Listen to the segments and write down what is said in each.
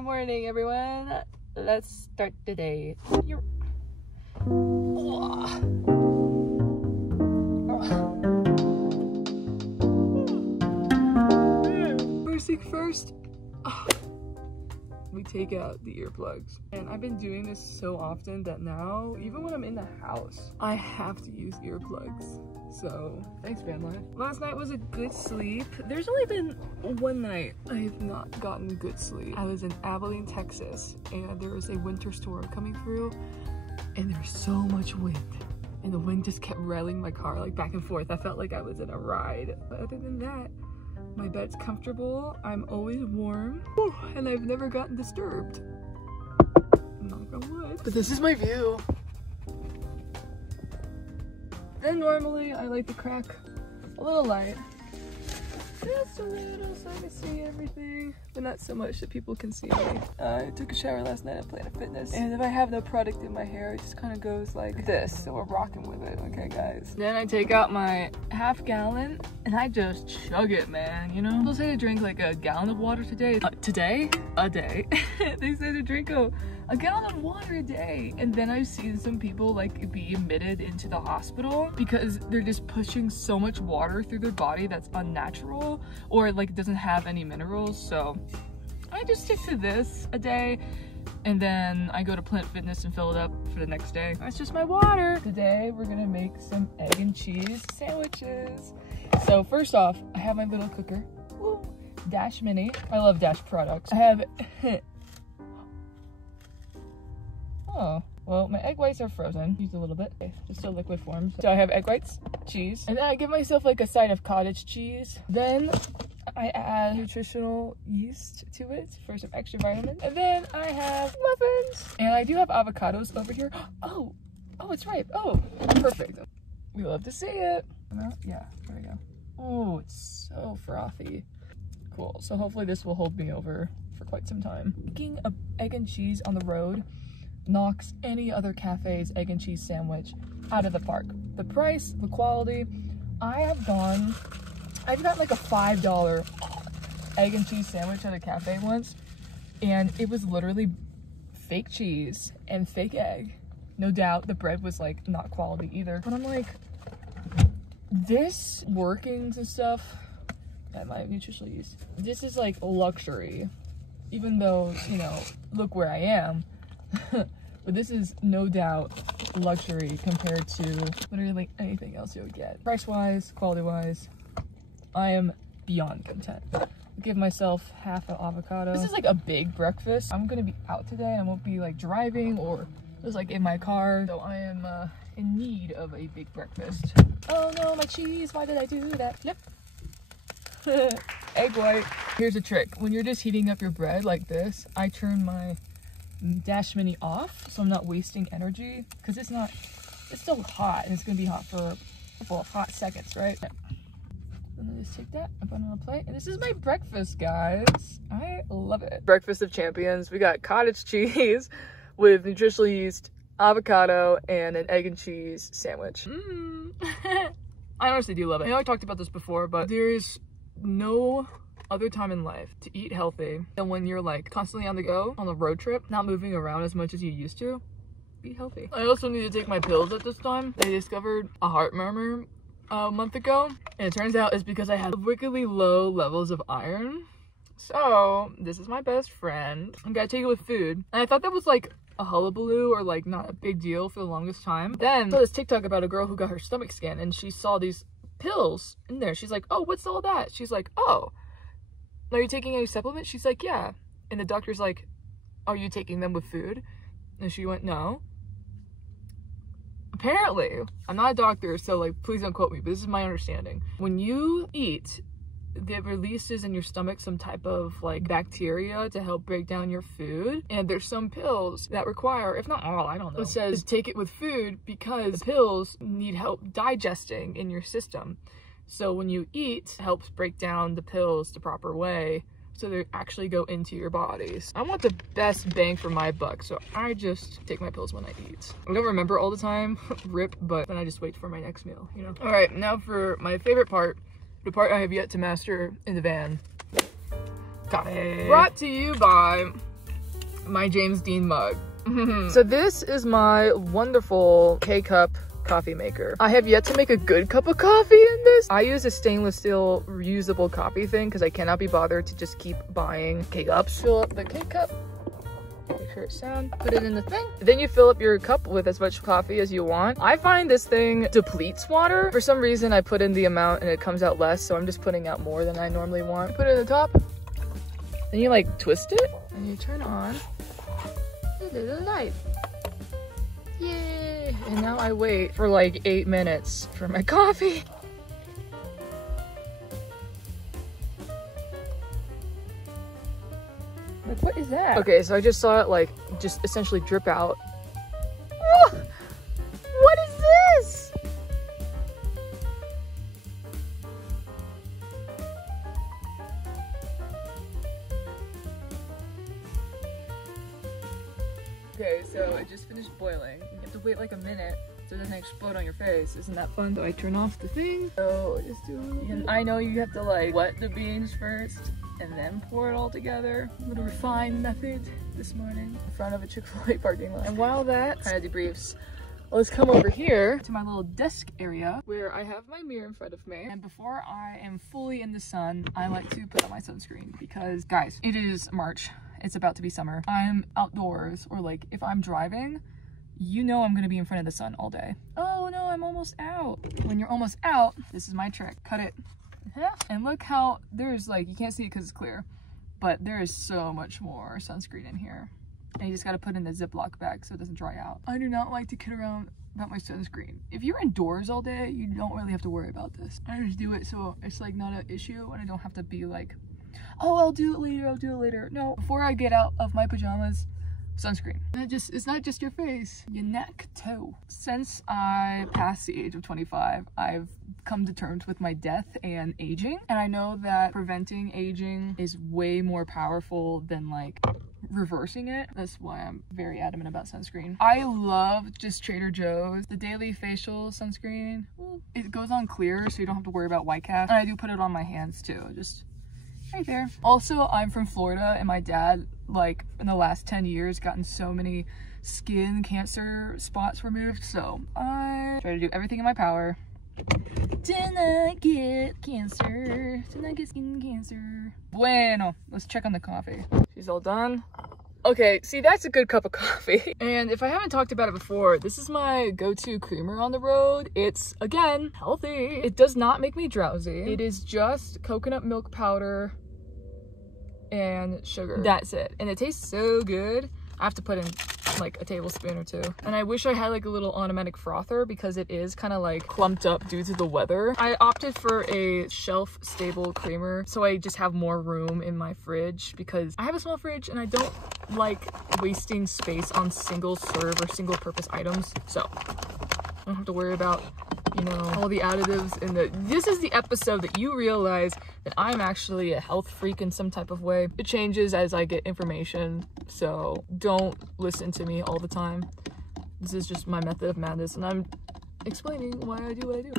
Good morning, everyone. Let's start the day. First thing first, we take out the earplugs. And I've been doing this so often that now, even when I'm in the house, I have to use earplugs. So, thanks family. Last night was a good sleep. There's only been one night I have not gotten good sleep. I was in Abilene, Texas, and there was a winter storm coming through, and there was so much wind. And the wind just kept rattling my car like back and forth. I felt like I was in a ride. But other than that, my bed's comfortable, I'm always warm, and I've never gotten disturbed. Knock on wood. But this is my view. Then normally I like to crack a little light. Just a little so I can see everything, but not so much that people can see me. I took a shower last night at Planet Fitness, and if I have no product in my hair, it just kind of goes like this, so we're rocking with it, okay guys? Then I take out my half gallon, and I just chug it, man, you know? People say to drink like a gallon of water today. A day. They say to drink a gallon of water a day, and then I've seen some people like be admitted into the hospital because they're just pushing so much water through their body that's unnatural, or like doesn't have any minerals. So I just stick to this a day, and then I go to Planet Fitness and fill it up for the next day. That's just my water. Today we're gonna make some egg and cheese sandwiches. So first off, I have my little cooker. Woo. Dash Mini. I love Dash products. I have oh, well, my egg whites are frozen. Used a little bit, just a liquid form. So I have egg whites, cheese, and then I give myself like a side of cottage cheese. Then I add nutritional yeast to it for some extra vitamins. And then I have muffins. And I do have avocados over here. Oh, it's ripe. Oh, perfect. We love to see it. Yeah, there we go. Oh, it's so frothy. Cool. So hopefully this will hold me over for quite some time. Making an egg and cheese on the road knocks any other cafe's egg and cheese sandwich out of the park. The price, the quality. I've got like a $5 egg and cheese sandwich at a cafe once, and it was literally fake cheese and fake egg. No doubt the bread was like not quality either, but I'm like, this workings and stuff at my nutritional yeast, this is like luxury, even though, you know, look where I am. But this is no doubt luxury compared to literally anything else you would get. Price-wise, quality-wise, I am beyond content. I'll give myself half an avocado. This is like a big breakfast. I'm gonna be out today. I won't be like driving or just like in my car. So I am in need of a big breakfast. Oh no, my cheese, why did I do that? Yep. Egg white. Here's a trick. When you're just heating up your bread like this, I turn my Dash Mini off so I'm not wasting energy, because it's still hot, and it's gonna be hot for a couple of hot seconds, right? Yeah. And then just take that and put it on a plate, and this is my breakfast, guys. I love it. Breakfast of champions. We got cottage cheese with nutritional yeast, avocado, and an egg and cheese sandwich. I honestly do love it. I know I talked about this before, but there's no other time in life to eat healthy than when you're like constantly on the go, on a road trip, not moving around as much as you used to. Be healthy. I also need to take my pills at this time. I discovered a heart murmur a month ago, and it turns out it's because I had wickedly low levels of iron. So this is my best friend. I gotta take it with food, and I thought that was like a hullabaloo or like not a big deal for the longest time. Then I saw this TikTok about a girl who got her stomach scanned, and she saw these pills in there. She's like, oh, what's all that? She's like, oh, are you taking any supplements? She's like, yeah. And the doctor's like, are you taking them with food? And she went, no. Apparently, I'm not a doctor, so like, please don't quote me, but this is my understanding. When you eat, it releases in your stomach some type of like bacteria to help break down your food. And there's some pills that require, if not all, I don't know, it says take it with food because the pills need help digesting in your system. So when you eat, it helps break down the pills the proper way so they actually go into your bodies. I want the best bang for my buck, so I just take my pills when I eat. I don't remember all the time, rip, but then I just wait for my next meal, you know? All right, now for my favorite part, the part I have yet to master in the van. Got it. Brought to you by my James Dean mug. So this is my wonderful K-Cup coffee maker. I have yet to make a good cup of coffee in this. I use a stainless steel reusable coffee thing because I cannot be bothered to just keep buying K-Cups. Fill up the K-Cup. Make sure it's sound. Put it in the thing. Then you fill up your cup with as much coffee as you want. I find this thing depletes water. For some reason, I put in the amount and it comes out less, so I'm just putting out more than I normally want. Put it in the top. Then you like twist it and you turn on the little light. Yay! And now I wait for like 8 minutes for my coffee. Like, what is that? Okay, so I just saw it like just essentially drip out. Oh, what is this? Okay, so it just finished boiling. You have to wait like a minute so it doesn't explode on your face. Isn't that fun? So I turn off the thing. So just do, and I know you have to like wet the beans first and then pour it all together. A little refined method this morning in front of a Chick-fil-A parking lot. And while that kind of debriefs, let's come over here to my little desk area where I have my mirror in front of me. And before I am fully in the sun, I like to put on my sunscreen because, guys, it is March. It's about to be summer. I'm outdoors, or like if I'm driving, you know I'm gonna be in front of the sun all day. Oh no, I'm almost out. When you're almost out, this is my trick. Cut it in half. And look how there's like, you can't see it because it's clear, but there is so much more sunscreen in here. And you just gotta put it in the Ziploc bag so it doesn't dry out. I do not like to kid around about my sunscreen. If you're indoors all day, you don't really have to worry about this. I just do it so it's like not an issue and I don't have to be like, oh, I'll do it later, I'll do it later. No, before I get out of my pajamas, sunscreen. And it's not just your face, your neck too. Since I passed the age of 25, I've come to terms with my death and aging. And I know that preventing aging is way more powerful than like reversing it. That's why I'm very adamant about sunscreen. I love just Trader Joe's, the daily facial sunscreen. It goes on clear so you don't have to worry about white cast. And I do put it on my hands too, just right there. Also, I'm from Florida and my dad, like in the last 10 years, gotten so many skin cancer spots removed. So I try to do everything in my power to not get cancer, to not get skin cancer. Bueno, let's check on the coffee. She's all done. Okay, see, that's a good cup of coffee. And if I haven't talked about it before, this is my go-to creamer on the road. It's, again, healthy. It does not make me drowsy. It is just coconut milk powder and sugar. That's it. And it tastes so good. I have to put in like a tablespoon or two. And I wish I had like a little automatic frother because it is kind of like clumped up due to the weather. I opted for a shelf stable creamer so I just have more room in my fridge because I have a small fridge and I don't like wasting space on single serve or single purpose items. So I don't have to worry about, you know, all the additives in the... This is the episode that you realize that I'm actually a health freak in some type of way. It changes as I get information, so don't listen to me all the time. This is just my method of madness, and I'm explaining why I do what I do.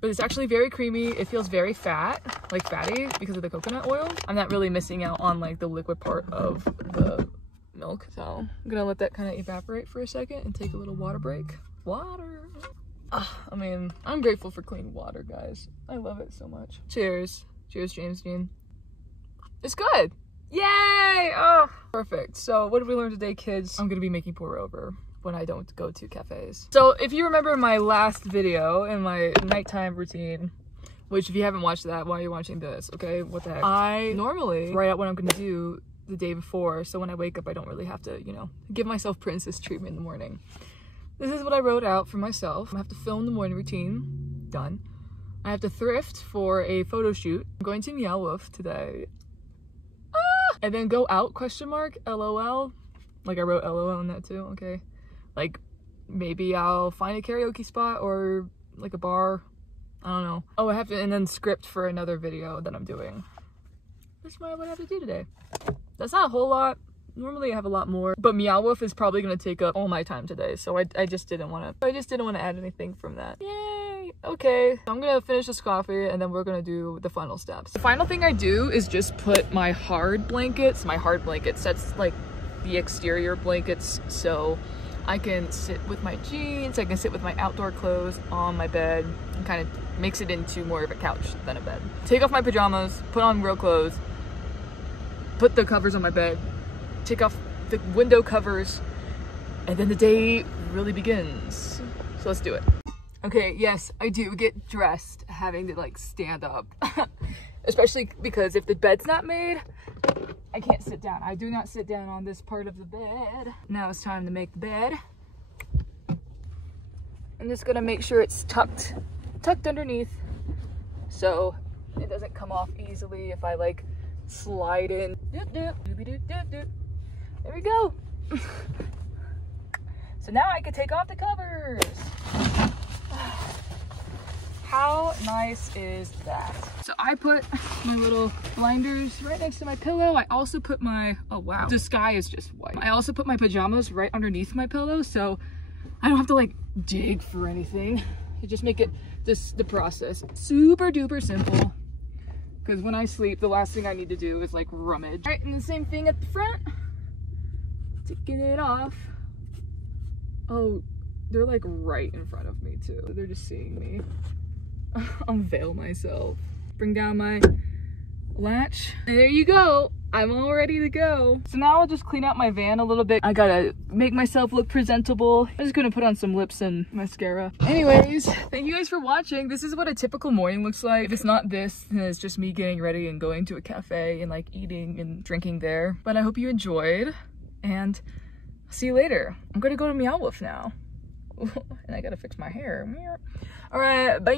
But it's actually very creamy. It feels very fat, like fatty, because of the coconut oil. I'm not really missing out on like the liquid part of the milk. So I'm gonna let that kind of evaporate for a second and take a little water break. Water. I mean, I'm grateful for clean water, guys. I love it so much. Cheers. Cheers, James Dean. It's good. Yay! Oh, perfect. So what did we learn today, kids? I'm gonna be making pour over when I don't go to cafes. So if you remember my last video in my nighttime routine, which if you haven't watched that, why are you watching this? Okay, what the heck? I normally write out what I'm gonna do the day before, so when I wake up, I don't really have to, you know, give myself princess treatment in the morning. This is what I wrote out for myself. I have to film the morning routine. Done. I have to thrift for a photo shoot. I'm going to Meow Wolf today. Ah! And then go out, question mark, LOL. Like I wrote LOL in that too, okay. Like maybe I'll find a karaoke spot or like a bar. I don't know. Oh, I have to, and then script for another video that I'm doing. That's what I have to do today. That's not a whole lot. Normally I have a lot more, but Meow Wolf is probably going to take up all my time today, so I just didn't want to add anything from that. Yay! Okay, I'm gonna finish this coffee and then we're gonna do the final steps. The final thing I do is just put my hard blankets. My hard blankets, that's like the exterior blankets, so I can sit with my jeans, I can sit with my outdoor clothes on my bed, and kind of makes it into more of a couch than a bed. Take off my pajamas, put on real clothes, put the covers on my bed, take off the window covers, and then the day really begins. So let's do it. Okay, yes, I do get dressed having to like stand up, especially because if the bed's not made, I can't sit down. I do not sit down on this part of the bed. Now it's time to make the bed. I'm just gonna make sure it's tucked underneath so it doesn't come off easily if I like slide in. There we go. So now I can take off the covers. How nice is that? So I put my little blinders right next to my pillow. I also put my, oh wow, the sky is just white. I also put my pajamas right underneath my pillow so I don't have to like dig for anything. I just make it the process super duper simple. Because when I sleep, the last thing I need to do is like rummage. All right, and the same thing at the front. Taking it off. Oh, they're like right in front of me too. They're just seeing me. Unveil myself. Bring down my latch. There you go. I'm all ready to go. So now I'll just clean out my van a little bit. I gotta make myself look presentable. I'm just gonna put on some lips and mascara. Anyways, thank you guys for watching. This is what a typical morning looks like. If it's not this, then it's just me getting ready and going to a cafe and like eating and drinking there. But I hope you enjoyed and see you later. I'm gonna go to Meow Wolf now. And I gotta fix my hair. All right, bye.